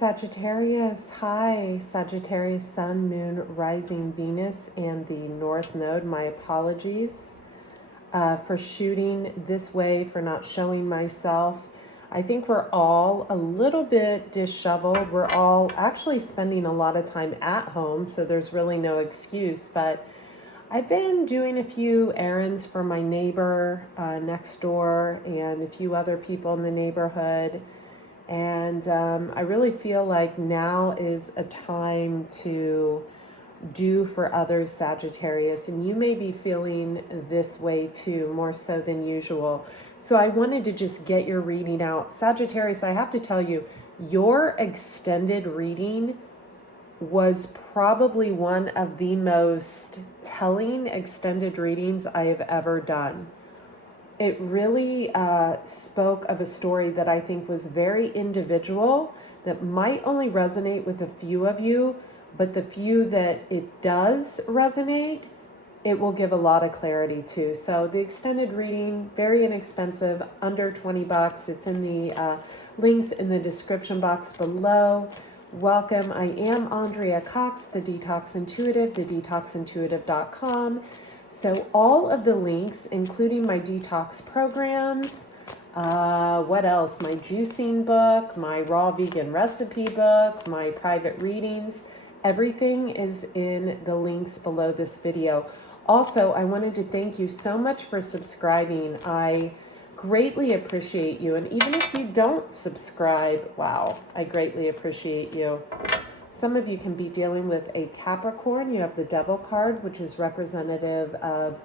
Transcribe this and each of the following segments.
Sagittarius, hi. Sagittarius, Sun, Moon, Rising, Venus, and the North Node. My apologies for shooting this way, for not showing myself. I think we're all a little bit disheveled. We're all actually spending a lot of time at home, so there's really no excuse. But I've been doing a few errands for my neighbor next door and a few other people in the neighborhood. And I really feel like now is a time to do for others, Sagittarius. And you may be feeling this way too, more so than usual. So I wanted to just get your reading out. Sagittarius, I have to tell you, your extended reading was probably one of the most telling extended readings I have ever done. It really spoke of a story that I think was very individual, that might only resonate with a few of you, but the few that it does resonate, it will give a lot of clarity to. So the extended reading, very inexpensive, under $20. It's in the links in the description box below. Welcome. I am Andrea Cox, the Detox Intuitive, thedetoxintuitive.com. So all of the links, including my detox programs, what else? My juicing book, my raw vegan recipe book, my private readings, everything is in the links below this video. Also, I wanted to thank you so much for subscribing. I greatly appreciate you. And even if you don't subscribe, wow, I greatly appreciate you. Some of you can be dealing with a Capricorn. You have the Devil card, which is representative of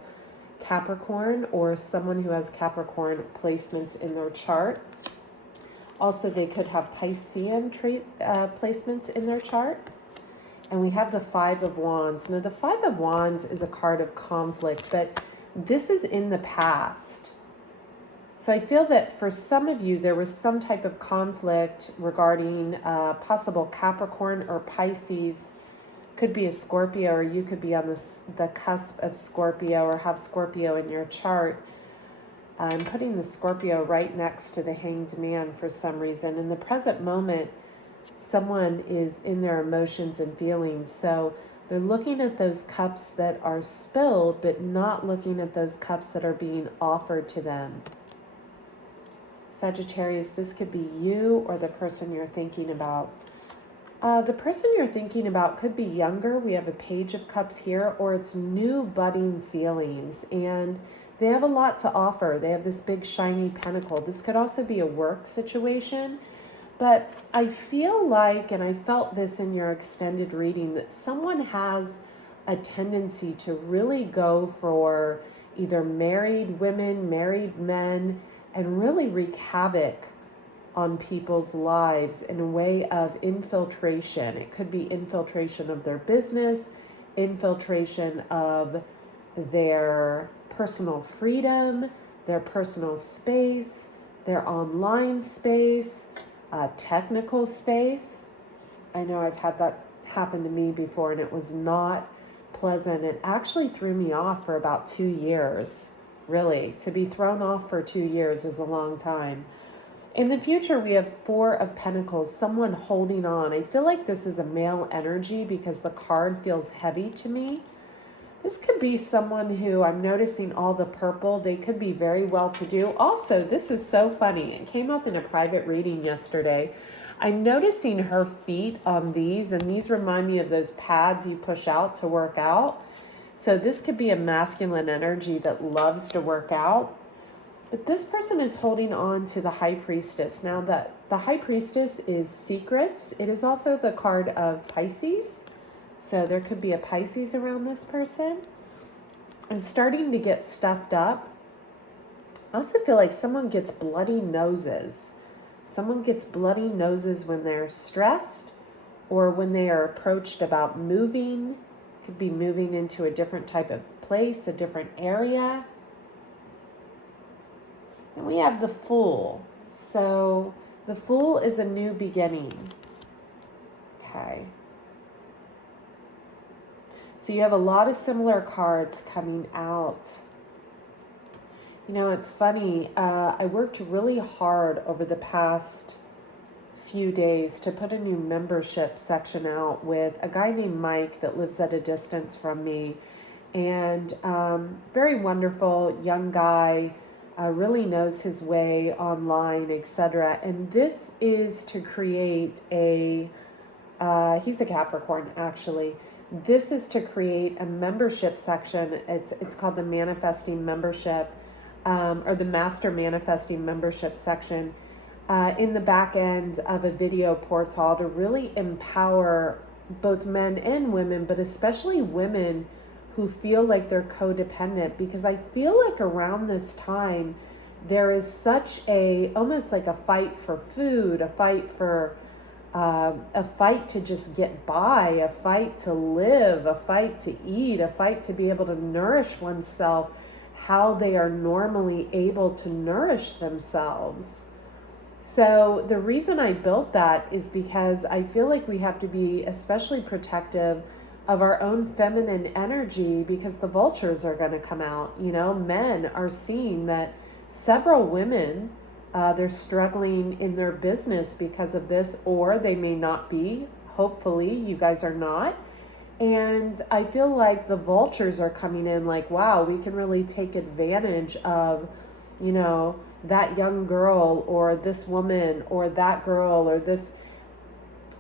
Capricorn, or someone who has Capricorn placements in their chart. Also, they could have Piscean placements in their chart. And we have the Five of Wands. Now, the Five of Wands is a card of conflict, but this is in the past. So I feel that for some of you, there was some type of conflict regarding possible Capricorn or Pisces. Could be a Scorpio, or you could be on the cusp of Scorpio or have Scorpio in your chart. I'm putting the Scorpio right next to the Hanged Man for some reason. In the present moment, someone is in their emotions and feelings. So they're looking at those cups that are spilled, but not looking at those cups that are being offered to them. Sagittarius, this could be you or the person you're thinking about. The person you're thinking about could be younger. We have a Page of Cups here, or it's new budding feelings, and they have a lot to offer. They have this big shiny pentacle. This could also be a work situation, but I feel like, and I felt this in your extended reading, that someone has a tendency to really go for either married women, married men, and really wreak havoc on people's lives in a way of infiltration. It could be infiltration of their business, infiltration of their personal freedom, their personal space, their online space, technical space. I know I've had that happen to me before, and it was not pleasant. It actually threw me off for about 2 years. Really, to be thrown off for 2 years is a long time. In the future, we have Four of Pentacles, someone holding on. I feel like this is a male energy because the card feels heavy to me. This could be someone who, I'm noticing all the purple, they could be very well-to-do. Also, this is so funny. It came up in a private reading yesterday. I'm noticing her feet on these, and these remind me of those pads you push out to work out. So this could be a masculine energy that loves to work out. But this person is holding on to the High Priestess. Now, the High Priestess is secrets. It is also the card of Pisces. So there could be a Pisces around this person. I'm starting to get stuffed up. I also feel like someone gets bloody noses. Someone gets bloody noses when they're stressed or when they are approached about moving. Could be moving into a different type of place, a different area. And we have the Fool. So the Fool is a new beginning. Okay. So you have a lot of similar cards coming out. You know, it's funny. I worked really hard over the past few days to put a new membership section out with a guy named Mike that lives at a distance from me. And very wonderful young guy, really knows his way online, etc. And this is to create a, he's a Capricorn actually. This is to create a membership section. It's called the Manifesting Membership, or the Master Manifesting Membership section, in the back end of a video portal to really empower both men and women, but especially women who feel like they're codependent, because I feel like around this time there is such a, almost like a fight for food, a fight to just get by, a fight to live, a fight to eat, a fight to be able to nourish oneself how they are normally able to nourish themselves. So the reason I built that is because I feel like we have to be especially protective of our own feminine energy, because the vultures are going to come out. You know, men are seeing that several women, they're struggling in their business because of this, or they may not be. Hopefully you guys are not. And I feel like the vultures are coming in like, wow, we can really take advantage of, you know, that young girl or this woman or that girl or this.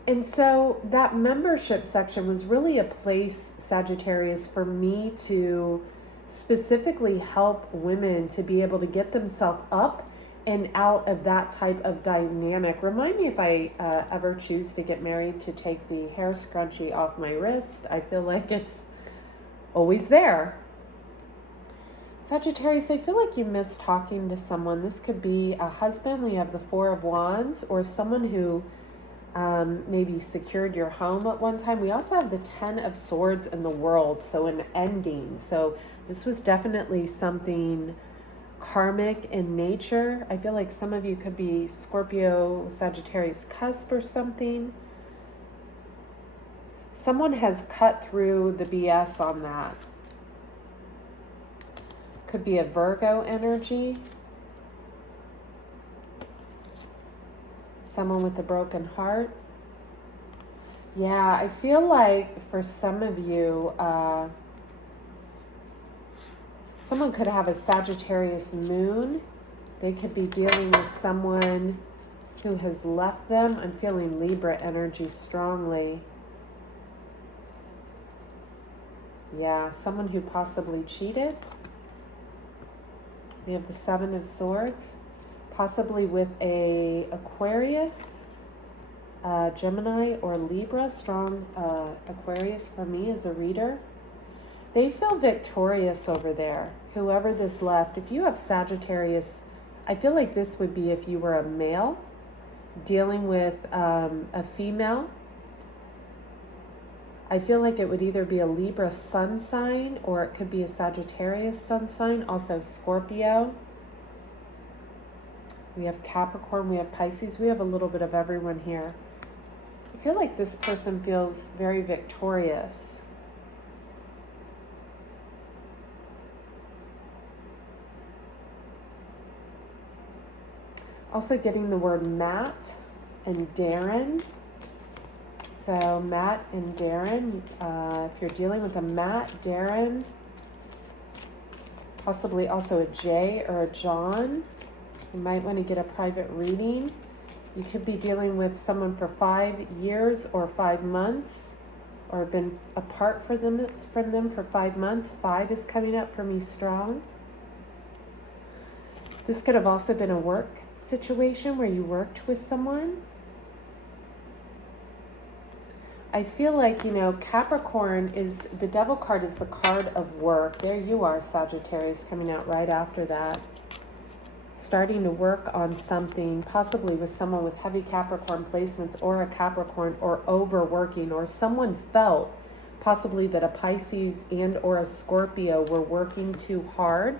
And so that membership section was really a place, Sagittarius, for me to specifically help women to be able to get themselves up and out of that type of dynamic. Remind me if I ever choose to get married to take the hair scrunchie off my wrist. I feel like it's always there. Sagittarius, I feel like you miss talking to someone. This could be a husband. We have the Four of Wands, or someone who maybe secured your home at one time. We also have the Ten of Swords in the World, so an ending. So this was definitely something karmic in nature. I feel like some of you could be Scorpio, Sagittarius cusp or something. Someone has cut through the BS on that. Could be a Virgo energy. Someone with a broken heart. Yeah, I feel like for some of you, someone could have a Sagittarius moon. They could be dealing with someone who has left them. I'm feeling Libra energy strongly. Yeah, someone who possibly cheated. We have the Seven of Swords. Possibly with a Aquarius, Gemini, or Libra. Strong Aquarius for me as a reader. They feel victorious over there, whoever this left. If you have Sagittarius, I feel like this would be if you were a male dealing with a female. I feel like it would either be a Libra sun sign, or it could be a Sagittarius sun sign, also Scorpio. We have Capricorn, we have Pisces, we have a little bit of everyone here. I feel like this person feels very victorious. Also getting the word Matt and Darren. So Matt and Darren, if you're dealing with a Matt, Darren, possibly also a Jay or a John. You might want to get a private reading. You could be dealing with someone for 5 years or 5 months, or been apart from them for 5 months. 5 is coming up for me strong. This could have also been a work situation where you worked with someone. I feel like, you know, Capricorn is, the Devil card is the card of work. There you are, Sagittarius, coming out right after that. Starting to work on something, possibly with someone with heavy Capricorn placements, or a Capricorn, or overworking, or someone felt possibly that a Pisces and or a Scorpio were working too hard.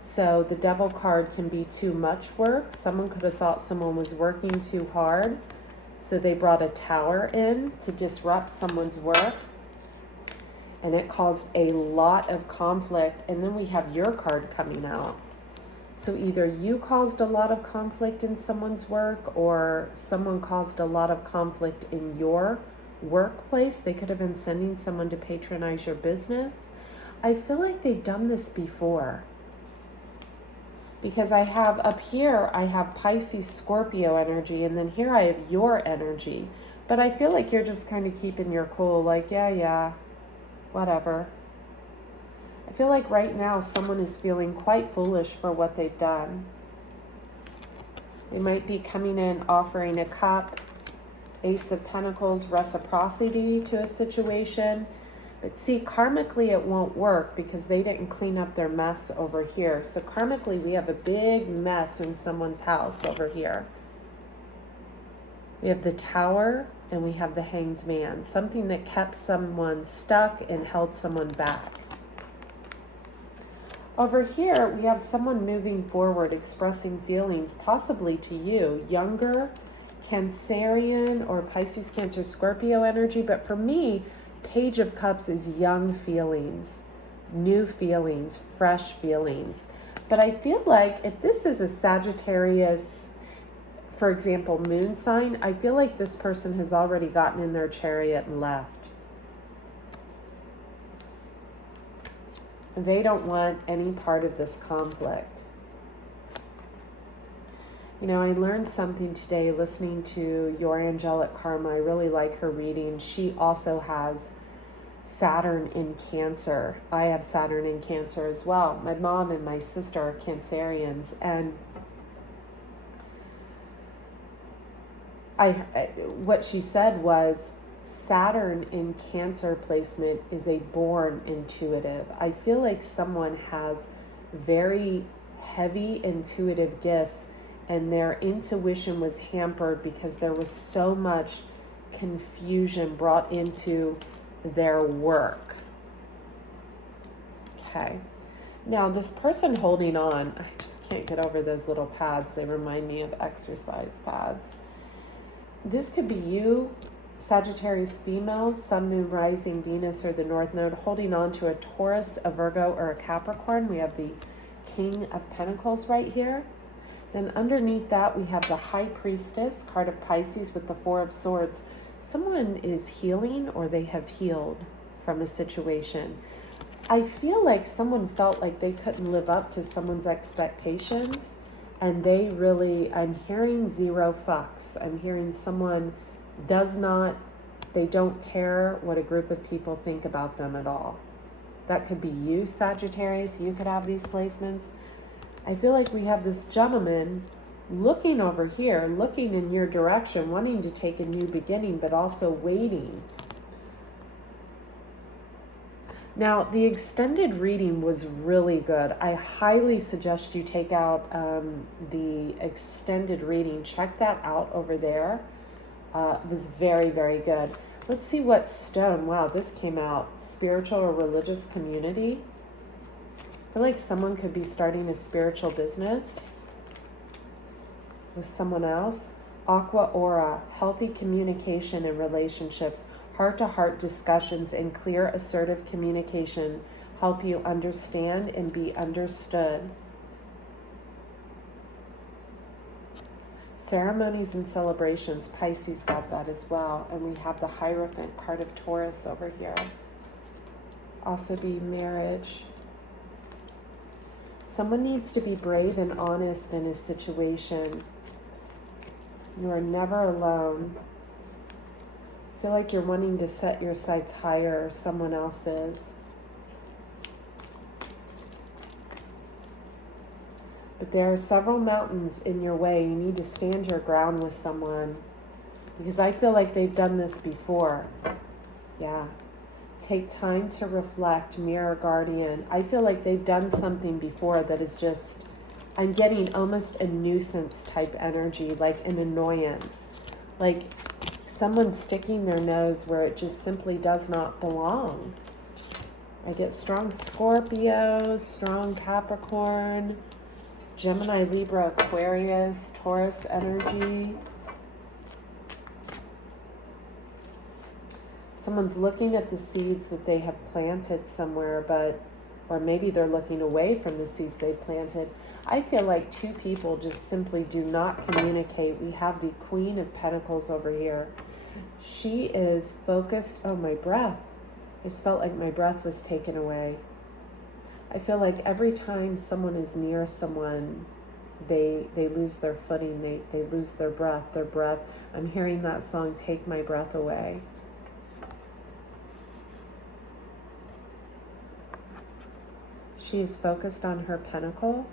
So the Devil card can be too much work. Someone could have thought someone was working too hard, so they brought a Tower in to disrupt someone's work, and it caused a lot of conflict. And then we have your card coming out. So either you caused a lot of conflict in someone's work, or someone caused a lot of conflict in your workplace. They could have been sending someone to patronize your business. I feel like they've done this before. Because I have up here, I have Pisces, Scorpio energy, and then here I have your energy. But I feel like you're just kind of keeping your cool, like, yeah, whatever. I feel like right now someone is feeling quite foolish for what they've done. They might be coming in offering a cup, Ace of Pentacles, reciprocity to a situation. But see, karmically it won't work because they didn't clean up their mess over here. So karmically we have a big mess in someone's house over here. We have the Tower and we have the Hanged Man. Something that kept someone stuck and held someone back. Over here, we have someone moving forward, expressing feelings, possibly to you, younger, Cancerian or Pisces, Cancer, Scorpio energy. But for me, Page of Cups is young feelings, new feelings, fresh feelings. But I feel like if this is a Sagittarius, for example, moon sign, I feel like this person has already gotten in their chariot and left. They don't want any part of this conflict. You know, I learned something today listening to Your Angelic Karma. I really like her reading. She also has Saturn in Cancer. I have Saturn in Cancer as well. My mom and my sister are Cancerians. And what she said was, Saturn in Cancer placement is a born intuitive. I feel like someone has very heavy intuitive gifts and their intuition was hampered because there was so much confusion brought into their work. Okay. Now this person holding on, I just can't get over those little pads. They remind me of exercise pads. This could be you, Sagittarius females, Sun, Moon, Rising, Venus, or the North Node, holding on to a Taurus, a Virgo, or a Capricorn. We have the King of Pentacles right here. Then underneath that, we have the High Priestess, card of Pisces, with the Four of Swords. Someone is healing or they have healed from a situation. I feel like someone felt like they couldn't live up to someone's expectations, and they really, I'm hearing zero fucks. I'm hearing someone they don't care what a group of people think about them at all. That could be you, Sagittarius. You could have these placements. I feel like we have this gentleman looking over here, looking in your direction, wanting to take a new beginning, but also waiting. Now, the extended reading was really good. I highly suggest you take out the extended reading. Check that out over there. It was very, very good. Let's see what stone. Wow, this came out. Spiritual or religious community. I feel like someone could be starting a spiritual business with someone else. Aqua aura, healthy communication and relationships, heart-to-heart discussions, and clear, assertive communication help you understand and be understood. Ceremonies and celebrations, Pisces got that as well. And we have the Hierophant, card of Taurus over here. Also be marriage. Someone needs to be brave and honest in a situation. You are never alone. I feel like you're wanting to set your sights higher, or someone else is. But there are several mountains in your way. You need to stand your ground with someone, because I feel like they've done this before. Yeah. Take time to reflect, mirror guardian. I feel like they've done something before that is just, I'm getting almost a nuisance type energy, like an annoyance. Like someone sticking their nose where it just simply does not belong. I get strong Scorpio, strong Capricorn, Gemini, Libra, Aquarius, Taurus energy. Someone's looking at the seeds that they have planted somewhere, or maybe they're looking away from the seeds they've planted. I feel like two people just simply do not communicate. We have the Queen of Pentacles over here. She is focused. Oh, my breath. I just felt like my breath was taken away. I feel like every time someone is near someone, they lose their footing. They lose their breath. I'm hearing that song, Take My Breath Away. She is focused on her pentacle.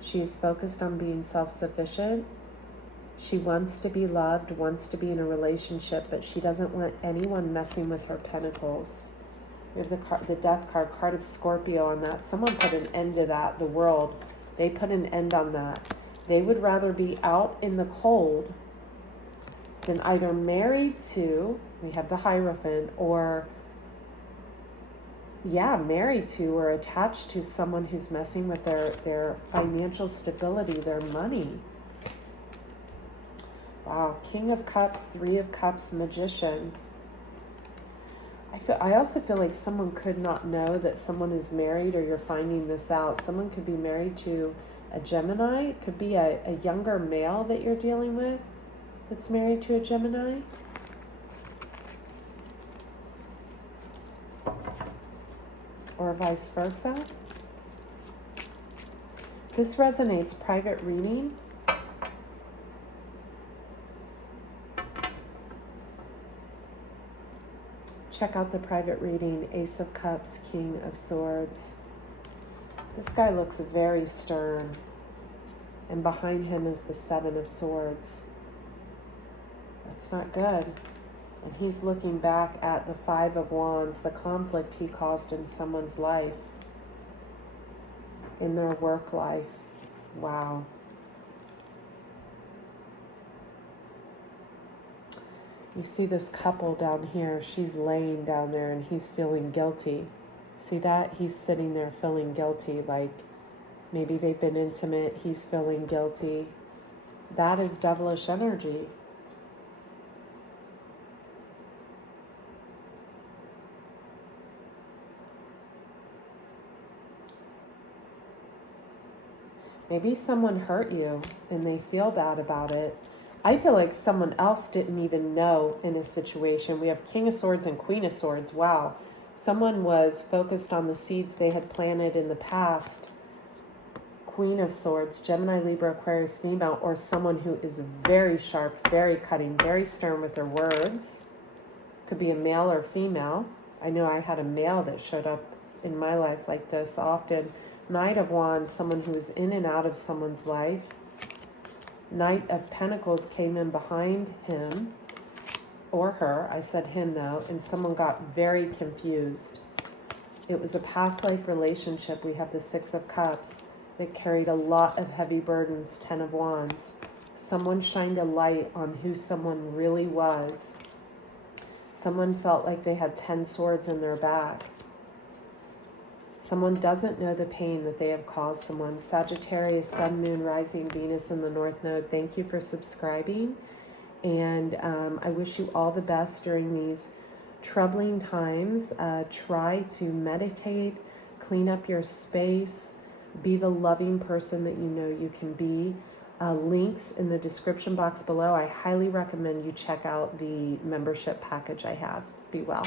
She is focused on being self-sufficient. She wants to be loved, wants to be in a relationship, but she doesn't want anyone messing with her pentacles. We have the Death card, card of Scorpio on that. Someone put an end to that, the world. They put an end on that. They would rather be out in the cold than either married to, we have the Hierophant, or married to or attached to someone who's messing with their financial stability, their money. Wow, King of Cups, Three of Cups, Magician. I also feel like someone could not know that someone is married, or you're finding this out. Someone could be married to a Gemini. It could be a younger male that you're dealing with that's married to a Gemini. Or vice versa. This resonates. Private reading. Check out the private reading. Ace of Cups, King of Swords. This guy looks very stern. And behind him is the Seven of Swords. That's not good. And he's looking back at the Five of Wands, the conflict he caused in someone's life, in their work life. Wow. You see this couple down here. She's laying down there and he's feeling guilty. See that? He's sitting there feeling guilty, like maybe they've been intimate. He's feeling guilty. That is devilish energy. Maybe someone hurt you and they feel bad about it. I feel like someone else didn't even know in a situation. We have King of Swords and Queen of Swords. Wow. Someone was focused on the seeds they had planted in the past. Queen of Swords, Gemini, Libra, Aquarius, female, or someone who is very sharp, very cutting, very stern with their words. Could be a male or female. I know I had a male that showed up in my life like this often. Knight of Wands, someone who is in and out of someone's life. Knight of Pentacles came in behind him or her. I said him though, and someone got very confused. It was a past life relationship. We have the Six of Cups that carried a lot of heavy burdens. Ten of Wands. Someone shined a light on who someone really was. Someone felt like they had 10 swords in their back. Someone doesn't know the pain that they have caused someone. Sagittarius, Sun, Moon, Rising, Venus in the North Node. Thank you for subscribing. And I wish you all the best during these troubling times. Try to meditate, clean up your space, be the loving person that you know you can be. Links in the description box below. I highly recommend you check out the membership package I have. Be well.